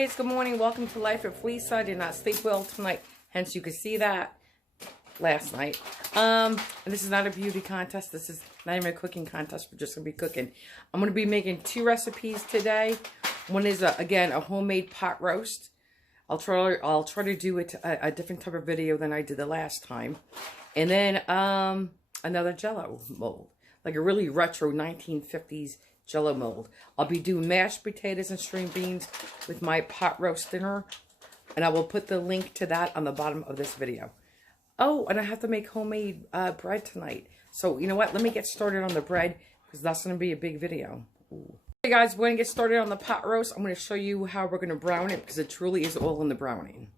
Guys, good morning. Welcome to Life at Fleece. I did not sleep well tonight, hence you could see that last night. And this is not a beauty contest. This is not even a cooking contest. We're just gonna be cooking. I'm gonna be making two recipes today. One is again a homemade pot roast. I'll try to do it a different type of video than I did the last time, and then another Jello mold, like a really retro 1950s Jello mold. I'll be doing mashed potatoes and string beans with my pot roast dinner, and I will put the link to that on the bottom of this video. Oh, and I have to make homemade bread tonight. So, you know what? Let me get started on the bread, because that's going to be a big video. Ooh. Hey guys, we're going to get started on the pot roast. I'm going to show you how we're going to brown it, because it truly is all in the browning.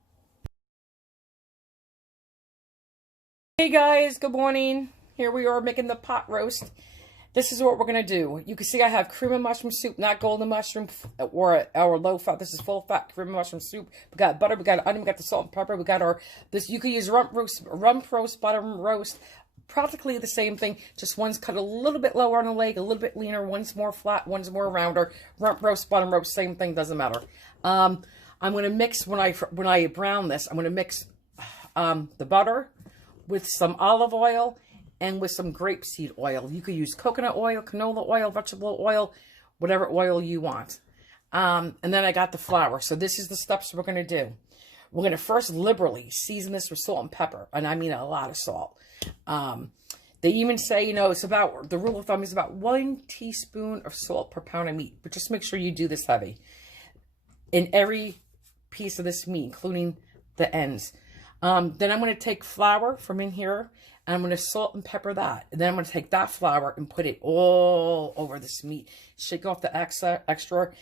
Hey guys, good morning. Here we are making the pot roast. This is what we're going to do. You can see I have cream of mushroom soup, not golden mushroom or low fat. This is full fat cream of mushroom soup. We got butter, we got onion, we got the salt and pepper. We got you could use rump roast, butter roast. Practically the same thing. Just one's cut a little bit lower on the leg, a little bit leaner. One's more flat, one's more rounder. Rump roast, butter roast, same thing, doesn't matter. I'm going to mix, when I brown this, I'm going to mix the butter with some olive oil and with some grapeseed oil. You could use coconut oil, canola oil, vegetable oil, whatever oil you want. And then I got the flour. So this is the steps we're going to do. We're going to first liberally season this with salt and pepper. And I mean a lot of salt. They even say, you know, it's about, the rule of thumb is about 1 teaspoon of salt per pound of meat. But just make sure you do this heavy in every piece of this meat, including the ends. Then I'm going to take flour from in here, and I'm going to salt and pepper that. And then I'm going to take that flour and put it all over this meat. Shake off the extra.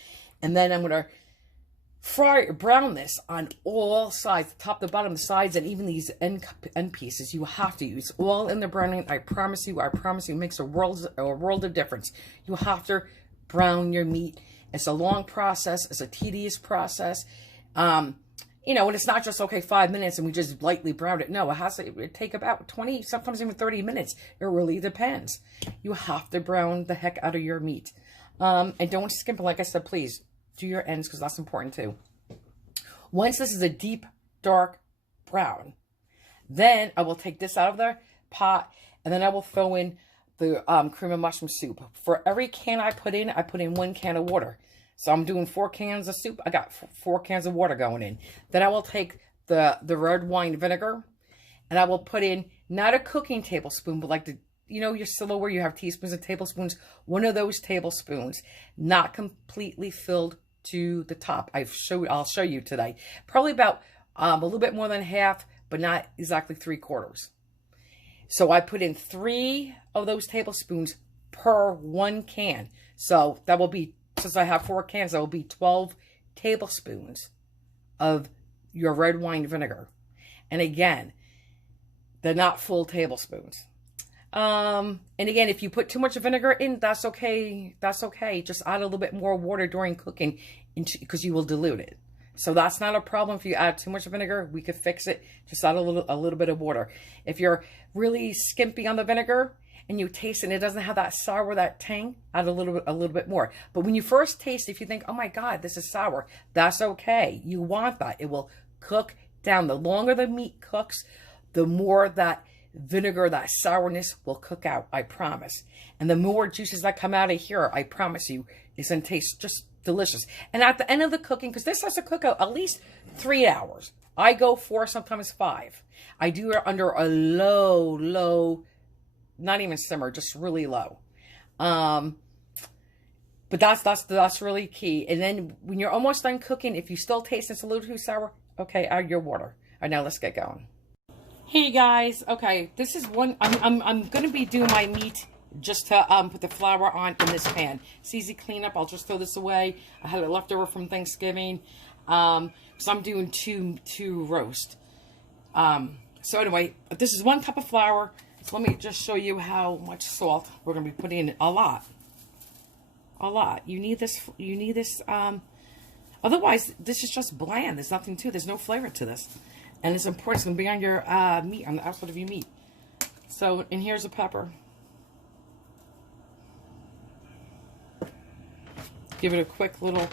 And then I'm going to brown this on all sides, the top, the bottom, the sides, and even these end pieces. You have to use all in the browning. I promise you, it makes a world of difference. You have to brown your meat. It's a long process. It's a tedious process. You know, and it's not just, okay, 5 minutes and we just lightly brown it. No, it would take about 20, sometimes even 30 minutes. It really depends. You have to brown the heck out of your meat. And don't skimp it. Like I said, please do your ends, because that's important too. Once this is a deep, dark brown, then I will take this out of the pot, and then I will throw in the cream of mushroom soup. For every can I put in 1 can of water. So I'm doing 4 cans of soup. I got 4 cans of water going in. Then I will take the red wine vinegar, and I will put in, not a cooking tablespoon, but like your silverware, you have teaspoons and tablespoons. 1 of those tablespoons, not completely filled to the top. I'll show you today. Probably about a little bit more than half, but not exactly 3/4. So I put in 3 of those tablespoons per 1 can. So that will be, since I have 4 cans, that will be 12 tablespoons of your red wine vinegar. And again, they're not full tablespoons. And again, if you put too much vinegar in, that's okay. That's okay. Just add a little bit more water during cooking, because you will dilute it. So that's not a problem. If you add too much vinegar, we could fix it. Just add a little bit of water. If you're really skimpy on the vinegar and you taste it and it doesn't have that sour, that tang, add a little bit more. But when you first taste, if you think, oh my God, this is sour, that's okay. You want that. It will cook down. The longer the meat cooks, the more that vinegar, that sourness will cook out, I promise. And the more juices that come out of here, I promise you, it's going to taste just delicious. And at the end of the cooking, because this has to cook out at least 3 hours. I go 4, sometimes 5. I do it under a low, not even simmer, just really low. But that's really key. And then when you're almost done cooking, if you still taste it's a little too sour, okay, add your water. All right, now let's get going. Hey guys, okay, this is one, I'm going to be doing my meat just to put the flour on in this pan. It's easy cleanup. I'll just throw this away. I had it left over from Thanksgiving. So I'm doing two roast. So anyway, this is 1 cup of flour. So let me just show you how much salt we're going to be putting in. A lot. You need this, otherwise this is just bland. There's nothing to it. There's no flavor to this. And it's important. It's going to be on your meat, on the outside of your meat. So, and here's the pepper. Give it a quick little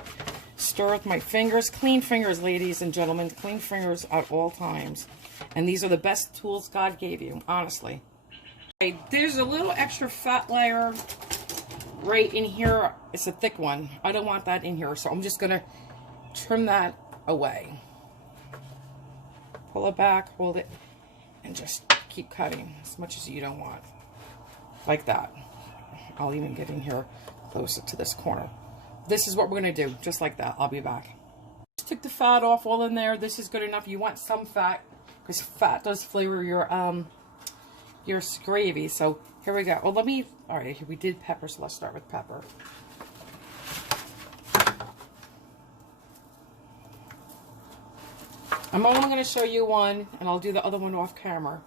Stir with my fingers. Clean fingers, ladies and gentlemen. Clean fingers at all times. And these are the best tools God gave you, honestly. Okay, there's a little extra fat layer right in here. It's a thick one. I don't want that in here, so I'm just going to trim that away. Pull it back, hold it, and just keep cutting as much as you don't want. Like that. I'll even get in here closer to this corner. This is what we're going to do, just like that. I'll be back. Just took the fat off all in there. This is good enough. You want some fat, because fat does flavor your gravy. So here we go. Well, all right, we did pepper, so let's start with pepper. I'm only going to show you one, and I'll do the other one off camera.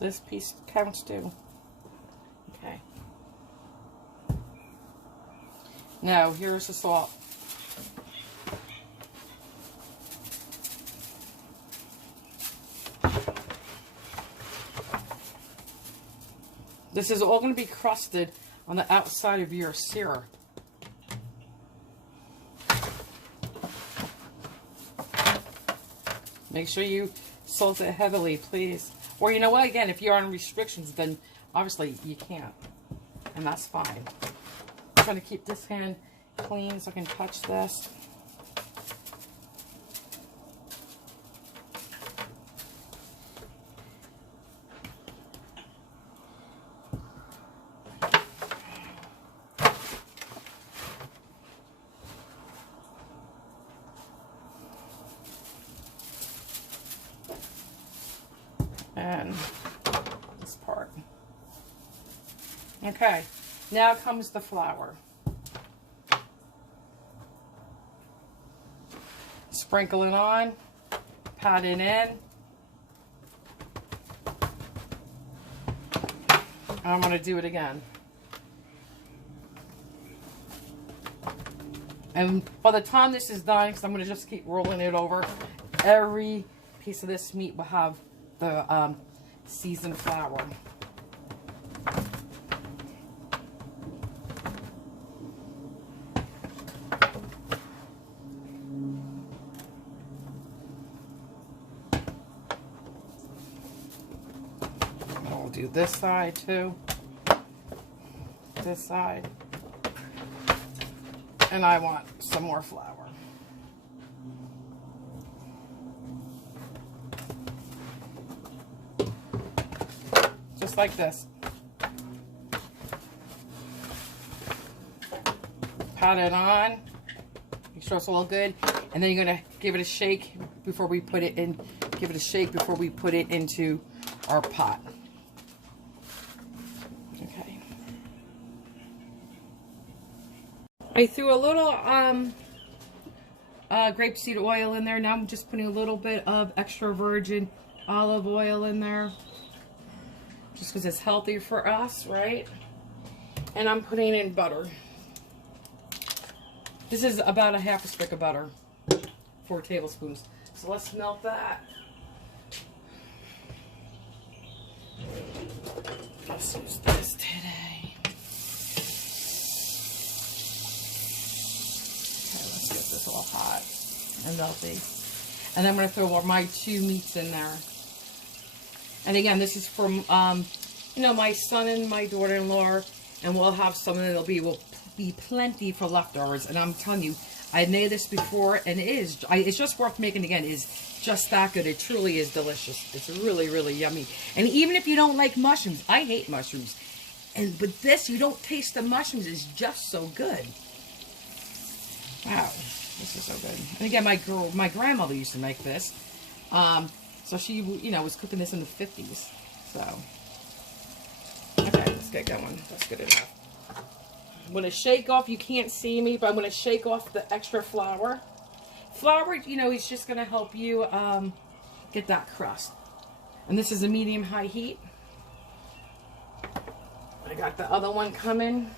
This piece counts too. Okay. Now, here's the salt. This is all going to be crusted on the outside of your sear. Make sure you salt it heavily, please. Or you know what, again, if you're on restrictions, then obviously you can't. And that's fine. I'm trying to keep this hand clean so I can touch this. And this part. Okay, now comes the flour. Sprinkle it on, pat it in. I'm going to do it again. And by the time this is done, because I'm going to just keep rolling it over, every piece of this meat will have the seasoned flour. I'll do this side too. This side. And I want some more flour. Just like this. Pat it on. Make sure it's all good. And then you're going to give it a shake before we put it in. Give it a shake before we put it into our pot. Okay. I threw a little grapeseed oil in there. Now I'm just putting a little bit of extra virgin olive oil in there. Just because it's healthy for us, right? And I'm putting in butter. This is about a half a stick of butter. 4 tablespoons. So let's melt that. Let's use this today. Okay, let's get this all hot and melty. And then I'm going to throw my 2 meats in there. And again, this is from, you know, my son and my daughter-in-law, and we'll have some, and will be plenty for leftovers. And I'm telling you, I made this before, and it's just worth making again. It's just that good. It truly is delicious. It's really, really yummy. And even if you don't like mushrooms, I hate mushrooms, but this, you don't taste the mushrooms. It's just so good. Wow, this is so good. And again, my grandmother used to make this. So she, you know, was cooking this in the 50s. So, okay, let's get going. That's good enough. I'm going to shake off, you can't see me, but I'm going to shake off the extra flour. Flour, you know, is just going to help you get that crust. And this is a medium-high heat. I got the other one coming.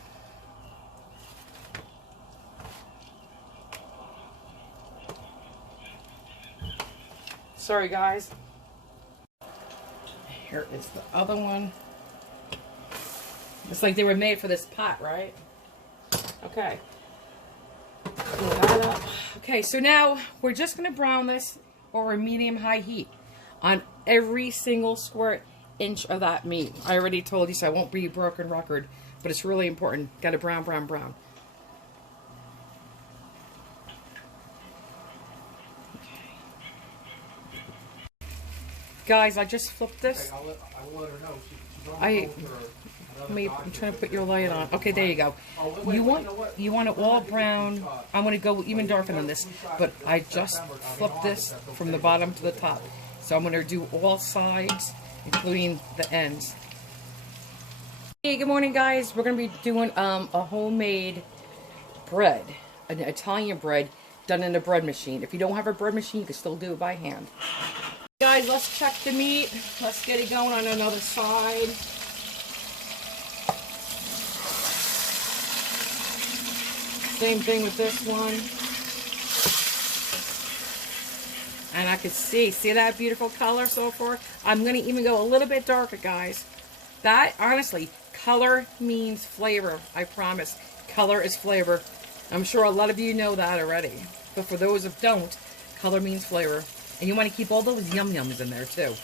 Sorry, guys. Here is the other one. It's like they were made for this pot, right? Okay. Pull that up. Okay, so now we're just going to brown this over medium-high heat on every single square inch of that meat. I already told you, so I won't be a broken record, but it's really important. Got to brown, brown, brown. Guys, I just flipped this. Okay, I'll let her know. She's on I the phone with her. I'm trying to put your light on. Okay, there you go. You want it all brown. I'm going to go even darker than this, but I just flipped this from the bottom to the top. So I'm going to do all sides, including the ends. Hey, good morning, guys. We're going to be doing a homemade bread, an Italian bread done in a bread machine. If you don't have a bread machine, you can still do it by hand. Guys, let's check the meat. Let's get it going on another side. Same thing with this one. And I can see that beautiful color so far? I'm going to even go a little bit darker, guys. That, honestly, color means flavor. I promise. Color is flavor. I'm sure a lot of you know that already. But for those that don't, color means flavor. And you want to keep all those yum-yums in there, too.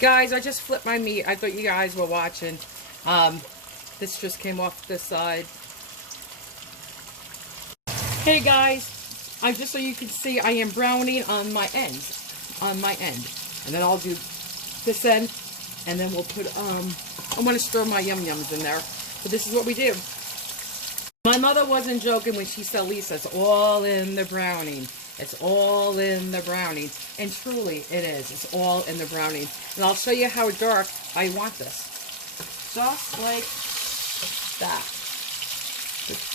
Guys, I just flipped my meat. I thought you guys were watching. This just came off this side. Hey guys, just so you can see, I am browning on my end. And then I'll do this end, and then we'll put, I'm going to stir my yum-yums in there. So this is what we do. My mother wasn't joking when she said, Lisa, it's all in the browning. It's all in the browning. And truly, it is. It's all in the browning. And I'll show you how dark I want this. Just like that.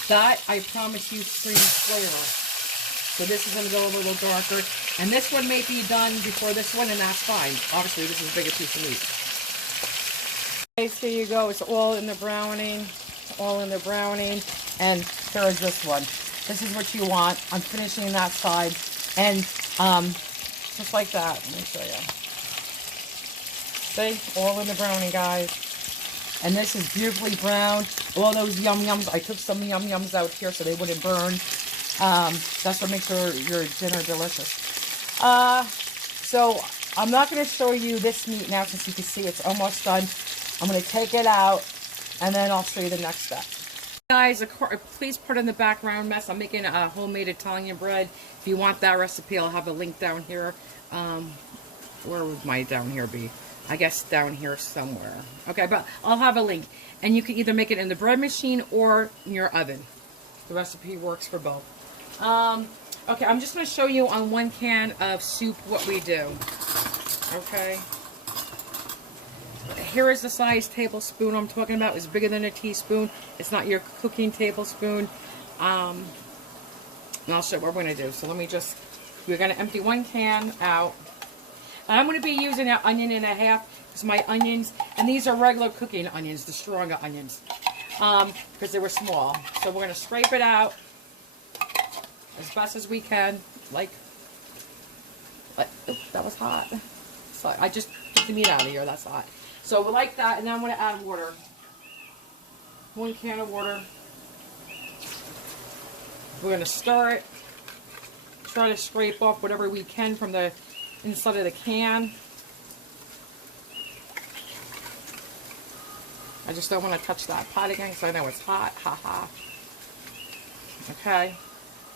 That, I promise you, screams flavor. So this is going to go a little darker. And this one may be done before this one, and that's fine. Obviously, this is a bigger piece of meat. Okay, here you go. It's all in the browning. All in the browning. And here is this one. This is what you want. I'm finishing that side. And just like that. Let me show you. See? All in the browning, guys. And this is beautifully browned. All those yum-yums. I took some yum-yums out here so they wouldn't burn. That's what makes your dinner delicious. So I'm not going to show you this meat now since you can see it's almost done. I'm going to take it out and then I'll show you the next step. Guys, please pardon the background mess. I'm making a homemade Italian bread. If you want that recipe, I'll have a link down here. Where would my down here be? I guess down here somewhere. Okay, but I'll have a link. And you can either make it in the bread machine or in your oven. The recipe works for both. Okay, I'm just going to show you on one can of soup what we do. Okay. Here is the size tablespoon I'm talking about. It's bigger than a teaspoon. It's not your cooking tablespoon. And I'll show you what we're going to do. So let me just, we're going to empty one can out. And I'm going to be using an onion and a half because my onions, and these are regular cooking onions, the stronger onions, because they were small. So we're going to scrape it out as best as we can. Like oh, that was hot. So I just took the meat out of here. That's hot. So we like that, and then I'm going to add water. 1 can of water. We're going to stir it. Try to scrape off whatever we can from the inside of the can. I just don't want to touch that pot again because I know it's hot. Ha ha. Okay.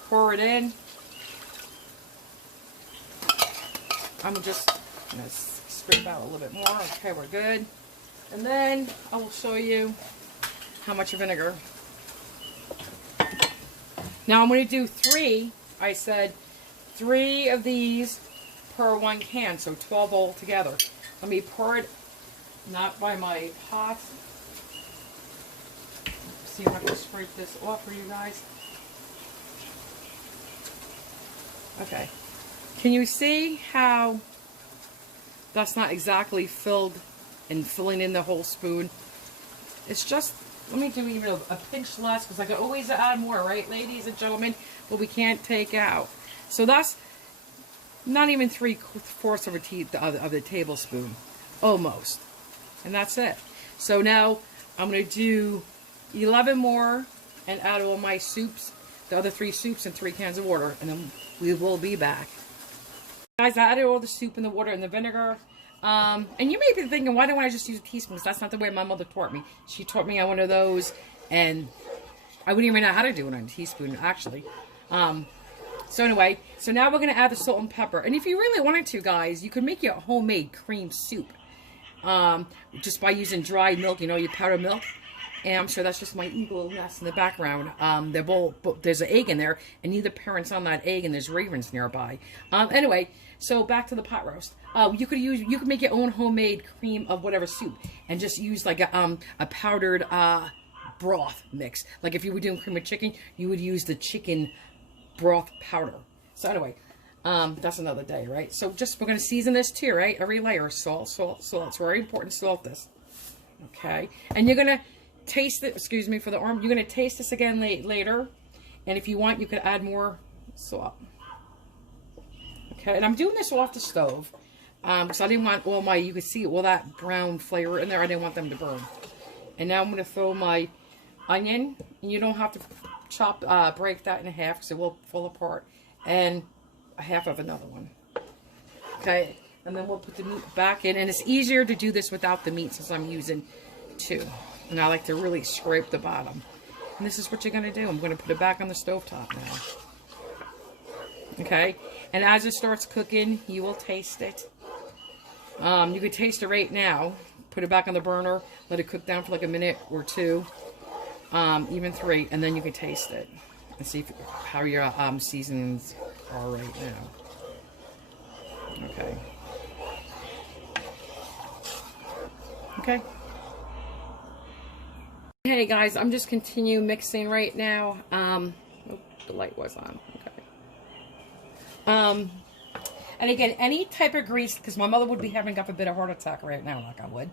Pour it in. I'm just going to scrape out a little bit more. Okay, we're good. And then I will show you how much vinegar. Now I'm going to do 3. I said 3 of these per 1 can, so 12 all together. Let me pour it, not by my pot. See if I can scrape this off for you guys. Okay. Can you see how that's not exactly filled and filling in the whole spoon? It's just let me do even a pinch less, because I can always add more, right, ladies and gentlemen? But we can't take out. So that's not even 3/4 of a tablespoon, almost, and that's it. So now I'm gonna do 11 more and add all my soups, the other 3 soups and 3 cans of water, and then we will be back. Guys, I added all the soup and the water and the vinegar. And you may be thinking, why don't I just use teaspoons? That's not the way my mother taught me. She taught me on one of those, and I wouldn't even know how to do it on a teaspoon, actually. So anyway, so now we're going to add the salt and pepper. And if you really wanted to, guys, you could make your homemade cream soup. Just by using dry milk, you know, your powdered milk. And I'm sure that's just my eagle nest in the background. There's an egg in there, and neither parent's on that egg, and there's ravens nearby. Anyway, so back to the pot roast. You could make your own homemade cream of whatever soup, and just use like a powdered broth mix. Like if you were doing cream of chicken, you would use the chicken broth powder. So anyway, that's another day, right? So we're gonna season this too, right? Every layer, salt, salt, salt. It's very important to salt this. Okay, and you're gonna taste it, excuse me for the arm, you're going to taste this again later, and if you want you can add more salt. Okay, and I'm doing this off the stove because I didn't want all you could see all that brown flavor in there. I didn't want them to burn. And now I'm going to throw my onion, and you don't have to break that in half because it will fall apart, and a half of another one. Okay, and then we'll put the meat back in, and it's easier to do this without the meat since I'm using 2. And I like to really scrape the bottom. And this is what you're going to do. I'm going to put it back on the stovetop now. Okay? And as it starts cooking, you will taste it. You could taste it right now. Put it back on the burner. Let it cook down for like a minute or 2. Even 3. And then you can taste it. And see how your seasonings are right now. Okay. Okay. Hey guys, I'm just continue mixing right now. Oh, the light was on. Okay. And again, any type of grease, because my mother would be having up a bit of heart attack right now, like I would.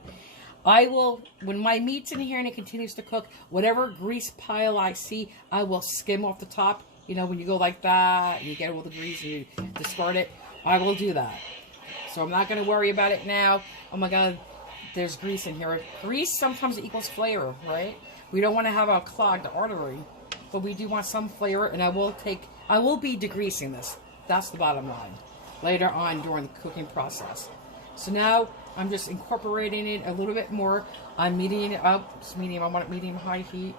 I will, when my meat's in here and it continues to cook, whatever grease pile I see, I will skim off the top. You know, when you go like that, and you get all the grease and you discard it, I will do that. So I'm not going to worry about it now. Oh my God. There's grease in here. Grease sometimes equals flavor, right? We don't want to have a clogged artery, but we do want some flavor, and I will be degreasing this. That's the bottom line. Later on during the cooking process. So now I'm just incorporating it a little bit more. I'm medium it up. It's medium. I want it medium-high heat.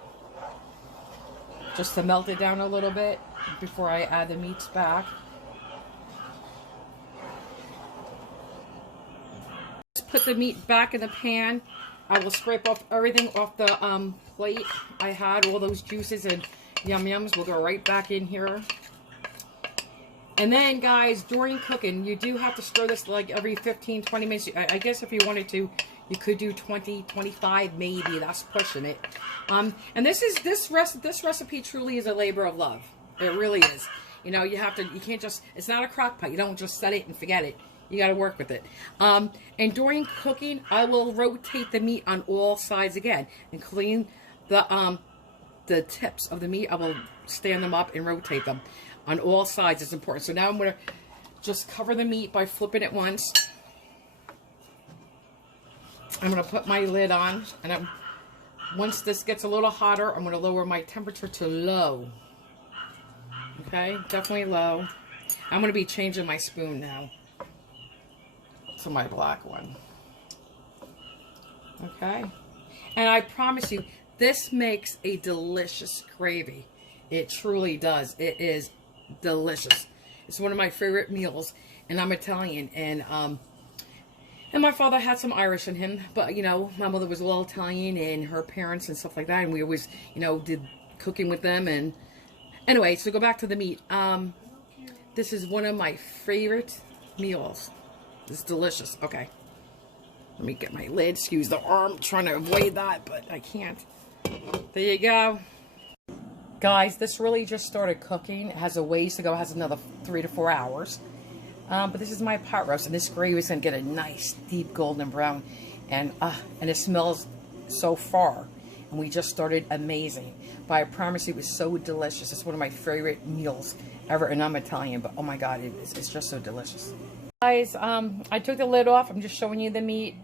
Just to melt it down a little bit before I add the meats back. Put the meat back in the pan. I will scrape off everything off the plate. I had all those juices and yum-yums will go right back in here. And then, guys, during cooking, you do have to stir this like every 15, 20 minutes. I guess if you wanted to, you could do 20, 25 maybe. That's pushing it. And this recipe truly is a labor of love. It really is. You know, you can't just, it's not a crock pot. You don't just set it and forget it. You got to work with it. And during cooking, I will rotate the meat on all sides again and clean the tips of the meat. I will stand them up and rotate them on all sides. It's important. So now I'm going to just cover the meat by flipping it once. I'm going to put my lid on, and once this gets a little hotter, I'm going to lower my temperature to low. Okay, definitely low. I'm going to be changing my spoon now to my black one. Okay, and I promise you, this makes a delicious gravy. It truly does. It is delicious. It's one of my favorite meals, and I'm Italian, and my father had some Irish in him, but you know, my mother was all Italian, and her parents and stuff like that, and we always, you know, did cooking with them. And anyway, so go back to the meat. This is one of my favorite meals. It's delicious. Okay, let me get my lid. Excuse the arm. I'm trying to avoid that, but I can't. There you go. Guys, this really just started cooking. It has a ways to go. It has another 3 to 4 hours. But this is my pot roast, and this gravy is going to get a nice, deep golden brown. And it smells so far. And and we just started amazing. But I promise you, it was so delicious. It's one of my favorite meals ever, and I'm Italian, but oh my God, it's just so delicious. Guys, I took the lid off. I'm just showing you the meat.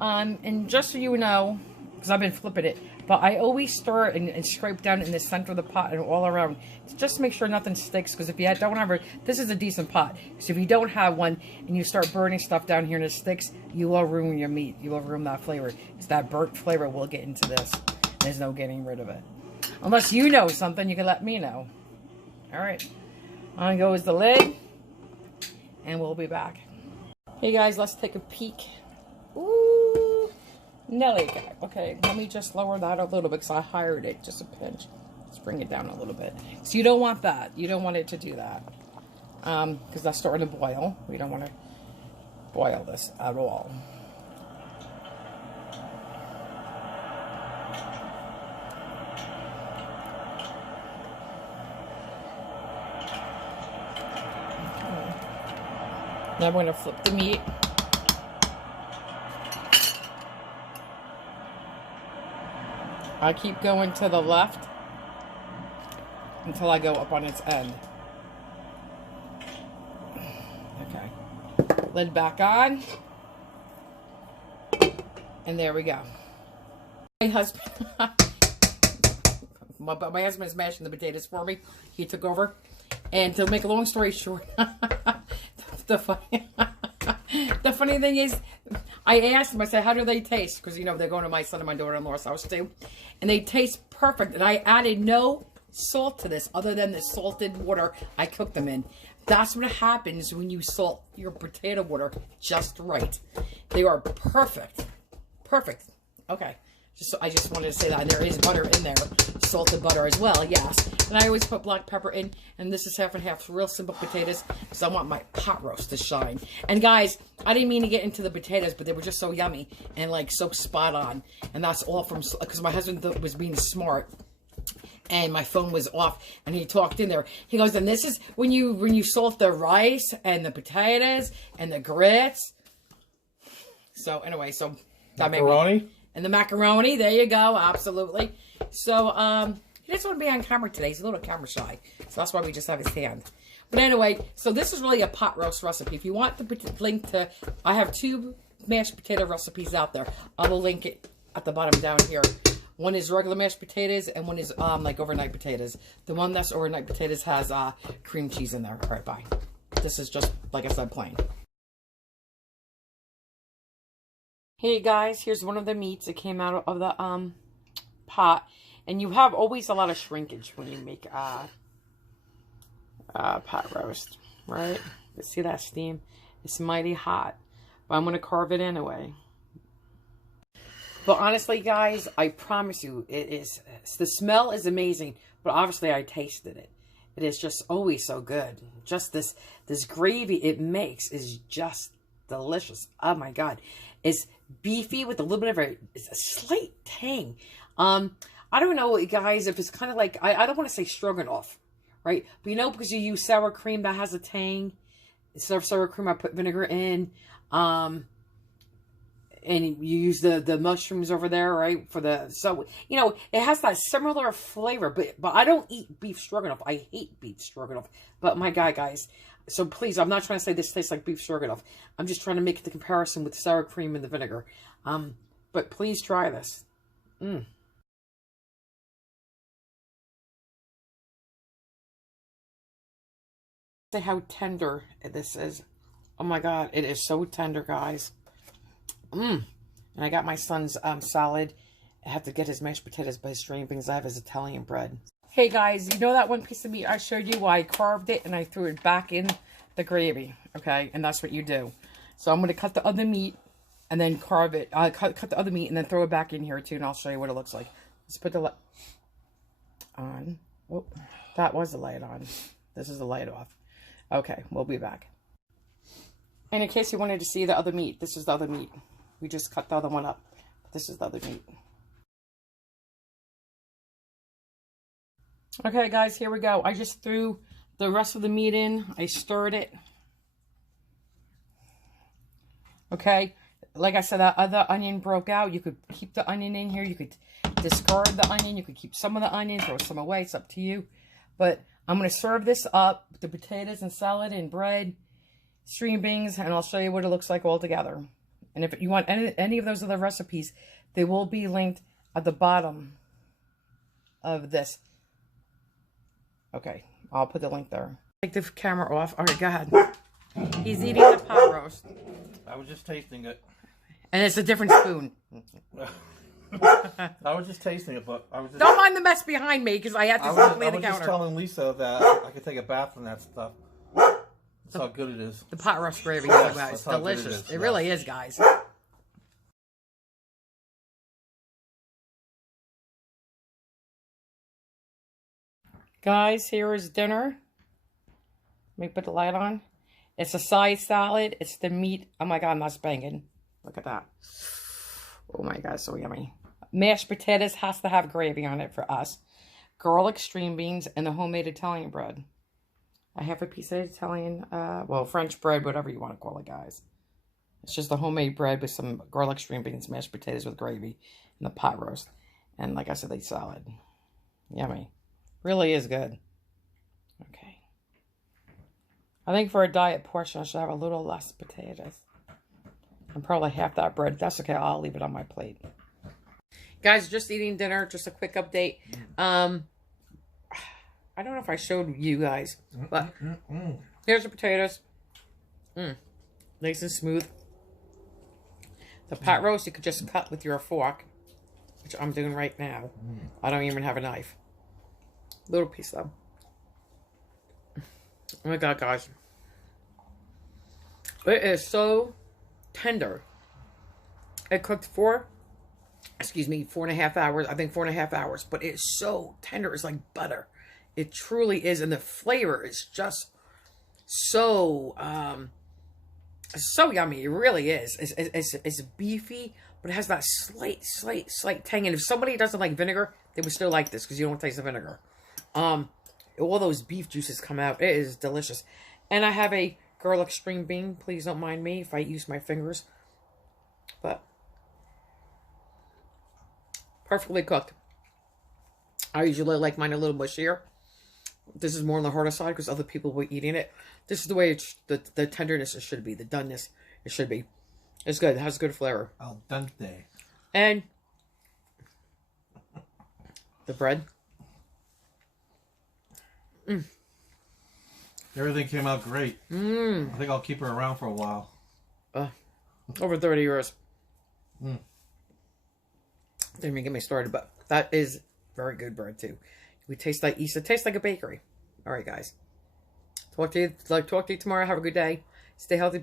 And just so you know, because I've been flipping it, but I always stir and scrape down in the center of the pot and all around, just to make sure nothing sticks. Because if you don't have this is a decent pot. So if you don't have one and you start burning stuff down here and it sticks, you will ruin your meat. You will ruin that flavor. It's that burnt flavor will get into this. There's no getting rid of it. Unless you know something, you can let me know. All right. On goes the lid, and we'll be back. Hey guys, let's take a peek. Ooh, Nelly. Okay, let me just lower that a little bit because I hired it just a pinch. Let's bring it down a little bit. So you don't want that. You don't want it to do that because that's starting to boil. We don't want to boil this at all. Now we're going to flip the meat. I keep going to the left until I go up on its end. Okay. Lid back on. And there we go. My husband... my husband is mashing the potatoes for me. He took over. And to make a long story short... The funny thing is, I asked them, I said, how do they taste? Because, you know, they're going to my son and my daughter-in-law's house, too. And they taste perfect. And I added no salt to this other than the salted water I cooked them in. That's what happens when you salt your potato water just right. They are perfect. Perfect. Okay. I just wanted to say that. And there is butter in there. Salted butter as well, yes. And I always put black pepper in. And this is half and half. Real simple potatoes. Because I want my pot roast to shine. And guys, I didn't mean to get into the potatoes, but they were just so yummy. And like so spot on. And that's all from... Because my husband was being smart. And my phone was off. And he talked in there. He goes, and this is when you salt the rice and the potatoes and the grits. So anyway, so... that Macaroni? And the macaroni, there you go, absolutely. So, he doesn't want to be on camera today. He's a little camera shy. So that's why we just have his hand. But anyway, so this is really a pot roast recipe. If you want the link to, I have 2 mashed potato recipes out there. I will link it at the bottom down here. One is regular mashed potatoes and one is like overnight potatoes. The one that's overnight potatoes has cream cheese in there. All right, bye. This is just, like I said, plain. Hey guys, here's one of the meats that came out of the pot, and you have always a lot of shrinkage when you make pot roast, right? But see that steam? It's mighty hot, but I'm gonna carve it anyway. But honestly, guys, I promise you, the smell is amazing. But obviously, I tasted it. It is just always so good. Just this gravy it makes is just delicious. Oh my God. It's beefy with a little bit of a slight tang. I don't know, guys, if it's kind of like, I don't want to say stroganoff, right? But you know, because you use sour cream that has a tang. Instead of sour cream, I put vinegar in. And you use the mushrooms over there, right? So, you know, it has that similar flavor, but I don't eat beef stroganoff. I hate beef stroganoff. But my God, guys. So please, I'm not trying to say this tastes like beef stroganoff. I'm just trying to make the comparison with sour cream and the vinegar. But please try this. See how tender this is. Oh my God, it is so tender, guys. And I got my son's salad. I have to get his mashed potatoes by string because I have his Italian bread. Hey guys, you know that one piece of meat I showed you? I carved it and I threw it back in the gravy, okay? And that's what you do. So I'm going to cut the other meat and then carve it. Cut the other meat and then throw it back in here too, and I'll show you what it looks like. Let's put the light on. Oh, that was the light on. This is the light off. Okay, we'll be back. And in case you wanted to see the other meat, this is the other meat. We just cut the other one up. This is the other meat. Okay, guys, here we go. I just threw the rest of the meat in. I stirred it. Okay. Like I said, that other onion broke out. You could keep the onion in here. You could discard the onion. You could keep some of the onion, throw some away. It's up to you. But I'm going to serve this up with the potatoes and salad and bread, string beans, and I'll show you what it looks like all together. And if you want any of those other recipes, they will be linked at the bottom of this. Okay, I'll put the link there. Take the camera off. All right, go ahead. He's eating the pot roast. I was just tasting it. And it's a different spoon. I was just tasting it, but I was just... Don't mind the mess behind me, because I have to clean the counter. I was just telling Lisa that I could take a bath from that stuff. That's how good it is. The pot roast gravy, Yes, guys. that's how good Delicious. it is, It really is, guys. Guys, here is dinner. Let me put the light on. It's a side salad. It's the meat. Oh my God, I'm not spanking. Look at that. Oh my God, so yummy. Mashed potatoes has to have gravy on it for us. Garlic string beans and the homemade Italian bread. I have a piece of Italian, well, French bread, whatever you want to call it, guys. It's just a homemade bread with some garlic string beans, mashed potatoes with gravy, and the pot roast. And like I said, the salad. Yummy. Really is good. Okay. I think for a diet portion, I should have a little less potatoes. And probably half that bread. That's okay. I'll leave it on my plate. Guys, just eating dinner. Just a quick update. I don't know if I showed you guys, but here's the potatoes. Nice and smooth. The pot roast, you could just cut with your fork, which I'm doing right now. I don't even have a knife. Little piece, though. Oh my God, guys. It is so tender. It cooked 4.5 hours. I think 4.5 hours. But it's so tender. It's like butter. It truly is. And the flavor is just so, so yummy. It really is. It's beefy, but it has that slight tang. And if somebody doesn't like vinegar, they would still like this because you don't taste the vinegar. All those beef juices come out. It is delicious. And I have a garlic string bean. Please don't mind me if I use my fingers. But perfectly cooked. I usually like mine a little mushier. This is more on the harder side because other people were eating it. This is the way the tenderness it should be. The doneness it should be. It's good. It has good flavor. Al dente. And the bread. Everything came out great. I think I'll keep her around for a while. Over 30 years. Didn't even get me started, but that is very good bread too. We taste like East. It tastes like a bakery. All right, guys. Talk to you tomorrow. Have a good day. Stay healthy.